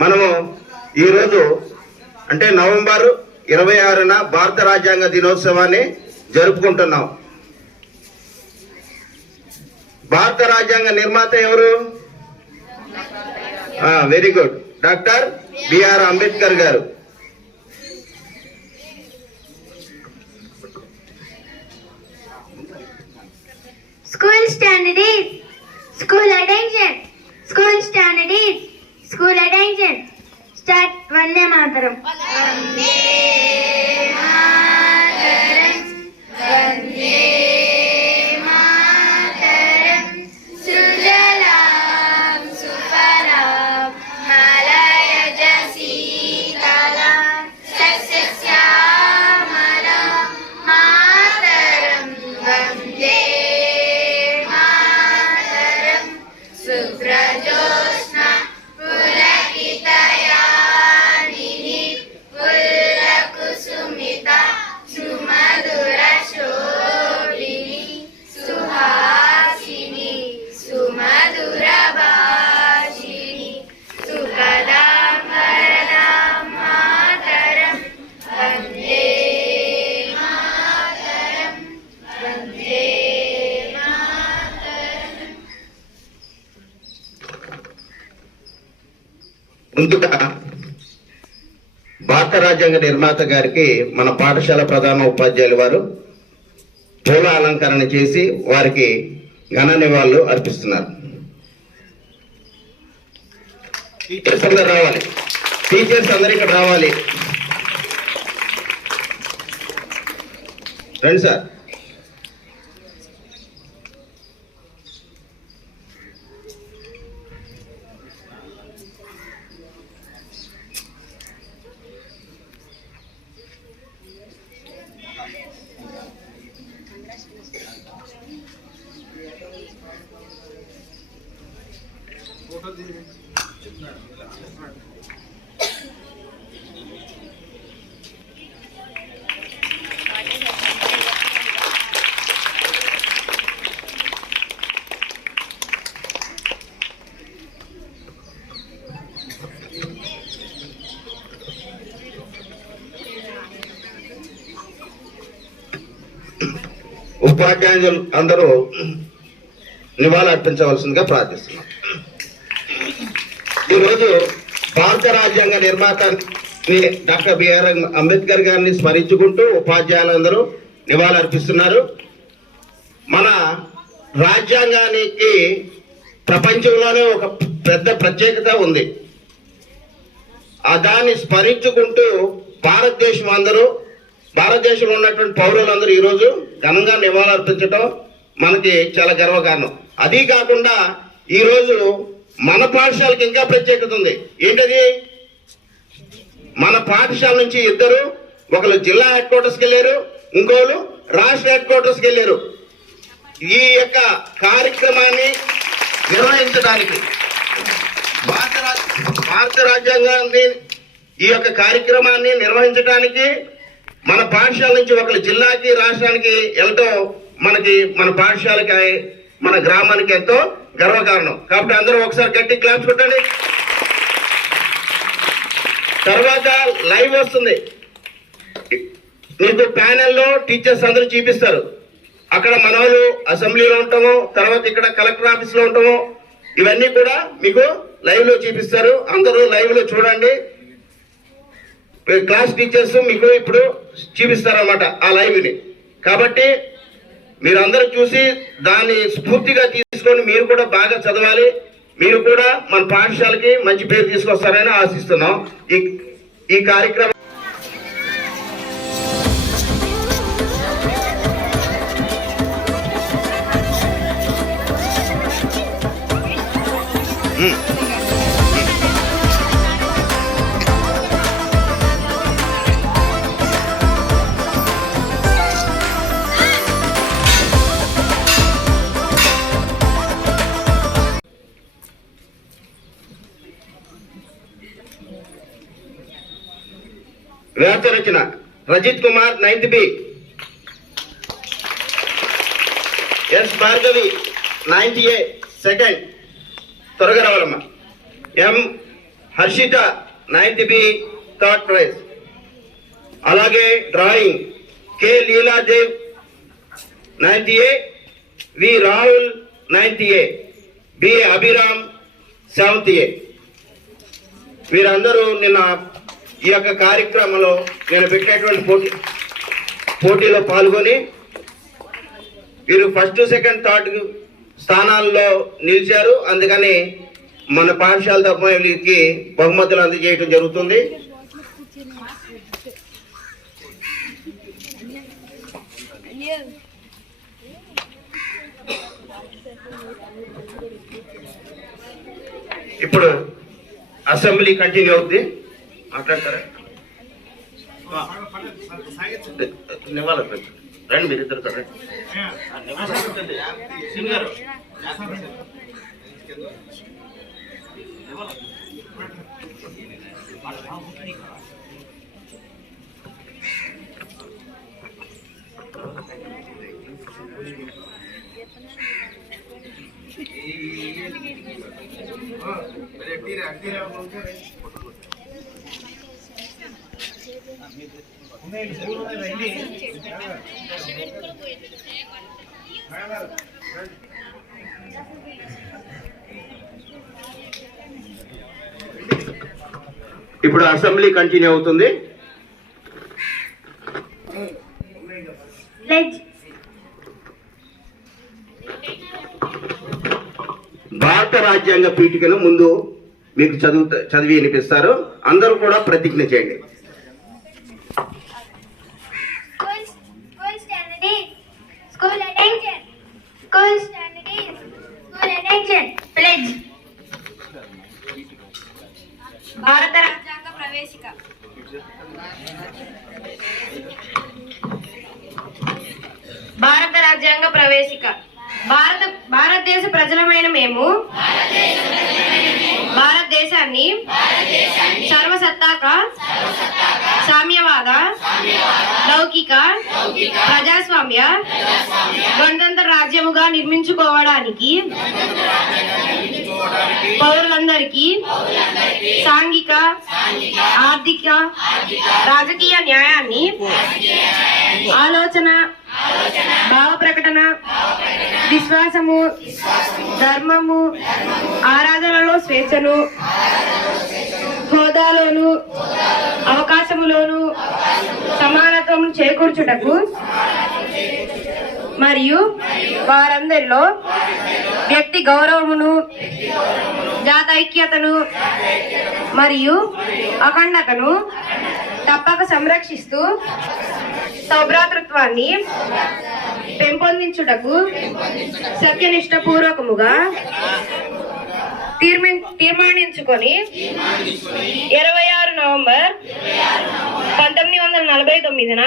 మనము ఈరోజు అంటే నవంబర్ ఇరవై ఆరున భారత రాజ్యాంగ దినోత్సవాన్ని జరుపుకుంటున్నాం. భారత రాజ్యాంగ నిర్మాత ఎవరు? Very good doctor B R Ambedkar గారు. School standard is school attention. School standard is school attention start Vande Mataram ముందుగా భారత రాజ్యాంగ నిర్మాత గారికి మన పాఠశాల ప్రధాన ఉపాధ్యాయులు వారు పూల అలంకరణ చేసి వారికి ఘన నివాళులు అర్పిస్తున్నారు. టీచర్స్ అందరు రావాలి. టీచర్స్ అందరు ఇక్కడ రావాలి. రండి సార్. ఫోటో తీసి చెప్తున్నాడు ఉపాధ్యాయులు అందరూ నివాళులర్పించవలసిందిగా ప్రార్థిస్తున్నాం. ఈరోజు భారత రాజ్యాంగ నిర్మాత డాక్టర్ బిఆర్ అంబేద్కర్ గారిని స్మరించుకుంటూ ఉపాధ్యాయులందరూ నివాళులు అర్పిస్తున్నారు మన రాజ్యాంగానికి ప్రపంచంలోనే ఒక పెద్ద ప్రత్యేకత ఉంది. ఆ దాన్ని స్మరించుకుంటూ భారతదేశం అందరూ భారతదేశంలో ఉన్నటువంటి పౌరులందరూ ఈరోజు ఘనంగా నివాళులర్పించడం మనకి చాలా గర్వకారణం. అదీ కాకుండా ఈరోజు మన పాఠశాలకి ఇంకా ప్రత్యేకత ఉంది. ఏంటది? మన పాఠశాల నుంచి ఇద్దరు ఒకరు జిల్లా హెడ్ క్వార్టర్స్కి వెళ్ళారు ఇంకోళ్ళు రాష్ట్ర హెడ్ క్వార్టర్స్కి వెళ్ళారు. ఈ యొక్క కార్యక్రమాన్ని నిర్వహించడానికి భారత భారత రాజ్యాంగాన్ని ఈ యొక్క కార్యక్రమాన్ని నిర్వహించడానికి మన పాఠశాల నుంచి ఒకరు జిల్లాకి రాష్ట్రానికి వెళ్ళటం మనకి మన పాఠశాలకి మన గ్రామానికి ఎంతో గర్వకారణం. కాబట్టి అందరూ ఒకసారి గట్టి క్లాప్స్ కొట్టండి. తర్వాత లైవ్ వస్తుంది. మీకు ప్యానెల్లో టీచర్స్ అందరూ చూపిస్తారు. అక్కడ మన వాళ్ళు అసెంబ్లీలో ఉంటాము తర్వాత ఇక్కడ కలెక్టర్ ఆఫీస్లో ఉంటాము. ఇవన్నీ కూడా మీకు లైవ్లో చూపిస్తారు. అందరూ లైవ్లో చూడండి. క్లాస్ టీచర్స్ మీకు ఇప్పుడు చూపిస్తారన్నమాట ఆ లైవ్ని కాబట్టి మీరు అందరూ చూసి దాన్ని స్ఫూర్తిగా తీసుకొని మీరు కూడా బాగా చదవాలి. మీరు కూడా మన పాఠశాలకి మంచి పేరు తీసుకొస్తారని ఆశిస్తున్నాం. ఈ ఈ కార్యక్రమం ఆలోచన Rajith Kumar ninth B S Bhargavi ninth A second. త్వరగా రావాలమ్మ. M Harshitha ninth B third prize. అలాగే drawing K Leeladev ninth A V Rahul ninth A B Abhiram seventh A. వీరందరూ నిన్న ఈ యొక్క కార్యక్రమంలో నేను పెట్టినటువంటి పోటీ పోటీలో పాల్గొని వీరు ఫస్ట్ సెకండ్ థర్డ్ స్థానాల్లో నిలిచారు. అందుకని మన పాఠశాల తప్ప వీరికి బహుమతులు అందజేయడం జరుగుతుంది. ఇప్పుడు అసెంబ్లీ కంటిన్యూ అవుద్ది. మాట్లాడతారా? నివాళ రండి మీరు ఇద్దరు ఇక్కడ రండి. ఇప్పుడు అసెంబ్లీ కంటిన్యూ అవుతుంది. భారత రాజ్యాంగ పీఠికను ముందు మీకు చదువు చదివి వినిపిస్తారు. అందరూ కూడా ప్రతిజ్ఞ చేయండి School, school standard is school attention. School standard is school attention. Pledge. భారత రాజ్యాంగ ప్రవేశిక భారత రాజ్యాంగ ప్రవేశిక. భారత భారతదేశ ప్రజలమైన మేము భారతదేశాన్ని సర్వసత్తాక సామ్యవాద లౌకిక ప్రజాస్వామ్య రాజ్యముగా నిర్మించుకోవడానికి పౌరులందరికీ సాంఘిక ఆర్థిక రాజకీయ న్యాయాన్ని ఆలోచన భావ ప్రకటన విశ్వాసము ధర్మము ఆరాధనలో స్వేచ్ఛను హోదాలోను అవకాశములోను సమానత్వం చేకూర్చుటకు మరియు వారందరిలో వ్యక్తి గౌరవమును జాతైక్యతను మరియు అఖండతను తప్పక సంరక్షిస్తూ సౌభ్రాతృత్వాన్ని పెంపొందించుటకు సత్యనిష్టపూర్వకముగా తీర్మి- తీర్మానించుకొని ఇరవై ఆరు నవంబర్ పంతొమ్మిది వందల నలభై తొమ్మిదిన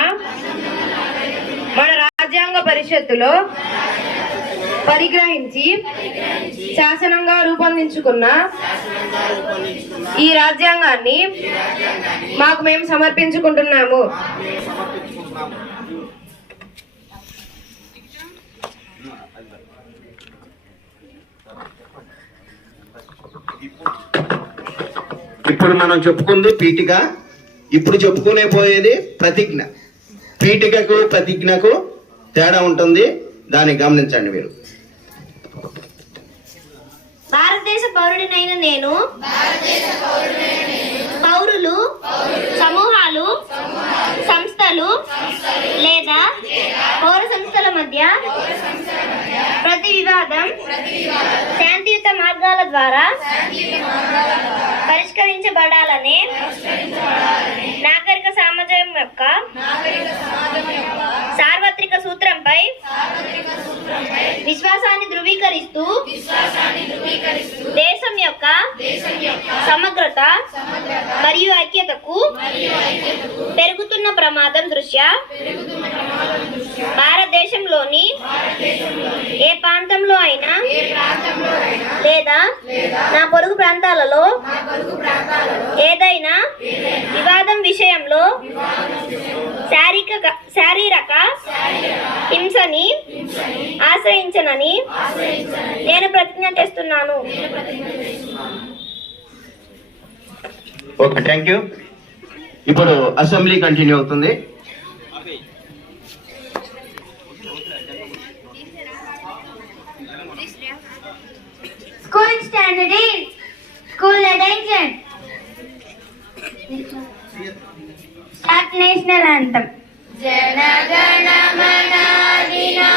రాజ్యాంగ పరిషత్తులో పరిగ్రహించి శాసనంగా రూపొందించుకున్న ఈ రాజ్యాంగాన్ని మాకు మేము సమర్పించుకుంటున్నాము. ఇప్పుడు మనం చెప్పుకుంది పీఠిక. ఇప్పుడు చెప్పుకునే పోయేది ప్రతిజ్ఞ. పీఠికకు ప్రతిజ్ఞకు తేడా ఉంటుంది. దాన్ని గమనించండి మీరు. భారతదేశ పౌరుడినైన నేను పౌరులు సమూహాలు సంస్థలు లేదా పౌర సంస్థల మధ్య ప్రతి వివాదం శాంతియుత మార్గాల ద్వారా పరిష్కరించబడాలనే నాగరిక సమాజం యొక్క సూత్రంపై విశ్వాసాన్ని ధృవీకరిస్తూ దేశం యొక్క సమగ్రత మరియు ఐక్యతకు పెరుగుతున్న ప్రమాదం దృష్ట్యా భారతదేశంలోని ఏ ప్రాంతంలో అయినా లేదా నా పొరుగు ప్రాంతాలలో ఏదైనా వివాదం విషయంలో శారీరక శారీరక నేను ప్రతిజ్ఞ చేస్తున్నాను. ఓకే థ్యాంక్ యూ ఇప్పుడు అసెంబ్లీ కంటిన్యూ అవుతుంది. School standard school attention start national అంతం జనగణమనా దినా